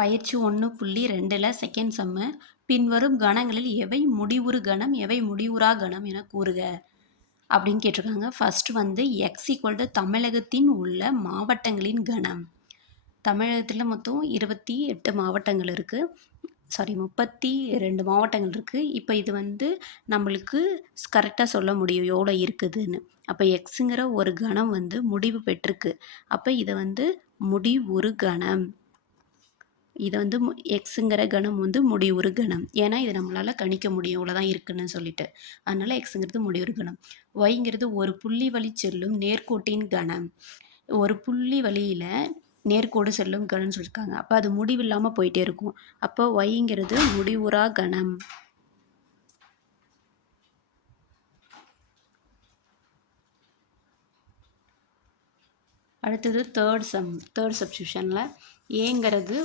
பயிற்சி ஒன்று புள்ளி ரெண்டில் செகண்ட் செம்மு பின்வரும் கணங்களில் எவை முடிவுறு கணம் எவை முடிவுறா கணம் என கூறுக. அப்படின்னு கேட்டிருக்காங்க. ஃபர்ஸ்ட் வந்து எக்ஸ் ஈக்குவல் டு தமிழகத்தின் உள்ள மாவட்டங்களின் கணம். தமிழகத்தில் மொத்தம் இருபத்தி எட்டு மாவட்டங்கள் இருக்குது சாரி முப்பத்தி ரெண்டு மாவட்டங்கள் இருக்குது இப்போ இது வந்து நம்மளுக்கு கரெக்டாக சொல்ல முடியும் எவ்வளோ இருக்குதுன்னு. அப்போ எக்ஸுங்கிற ஒரு கணம் வந்து முடிவு பெற்றிருக்கு. அப்போ இதை வந்து முடிவுறு கணம். இதை வந்து எக்ஸுங்கிற கணம் வந்து முடிவுறு கணம். ஏன்னா இது நம்மளால் கணிக்க முடியும். இவ்வளோதான் இருக்குன்னு சொல்லிட்டு. அதனால் எக்ஸுங்கிறது முடிவுறு கணம். ஒய்ங்கிறது ஒரு புள்ளி வழி செல்லும் நேர்கோட்டின் கணம். ஒரு புள்ளி வழியில் நேர்கோடு செல்லும் கணம்னு சொல்லியிருக்காங்க அப்போ அது முடிவில்லாமல் போயிட்டே இருக்கும். அப்போ ஒய்ங்கிறது முடிவுறா கணம். அடுத்தது தேர்ட் சம் தேர்ட் சப்ஸ்டியூஷனில் ஏங்கிறது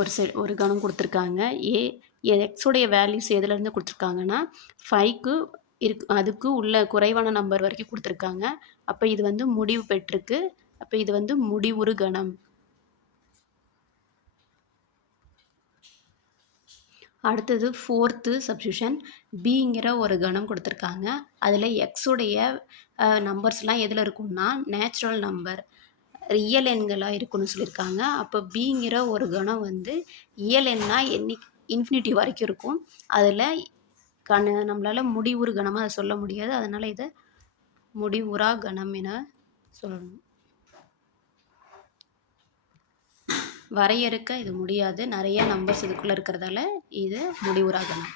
ஒரு செ ஒரு கணம் கொடுத்துருக்காங்க. ஏ எக்ஸோடைய வேல்யூஸ் எதுலேருந்து கொடுத்துருக்காங்கன்னா ஃபைவ்க்கு இருக்கு அதுக்கு உள்ள குறைவான நம்பர் வரைக்கும் கொடுத்துருக்காங்க. அப்போ இது வந்து முடிவு பெற்றிருக்கு. அப்போ இது வந்து முடிவுறு கணம். அடுத்தது ஃபோர்த்து சப்ஸ்டியூஷன் பிங்கிற ஒரு கணம் கொடுத்துருக்காங்க. அதில் எக்ஸுடைய நம்பர்ஸ்லாம் எதில் இருக்கும்னா நேச்சுரல் நம்பர் ரியல் எண்களாக இருக்குன்னு சொல்லியிருக்காங்க. அப்போ பிங்கிற ஒரு கணம் வந்து இயல் எண்ணா எண்ணி இன்ஃபினிட்டி வரைக்கும் இருக்கும். அதில் கண நம்மளால் முடிவுறு கணமாக அதை சொல்ல முடியாது. அதனால் இதை முடிவுறா கணம் என சொல்லணும். வரையறுக்க இது முடியாது. நிறைய நம்பர்ஸ் இதுக்குள்ளே இருக்கிறதால இது முடிவுறா கணம்.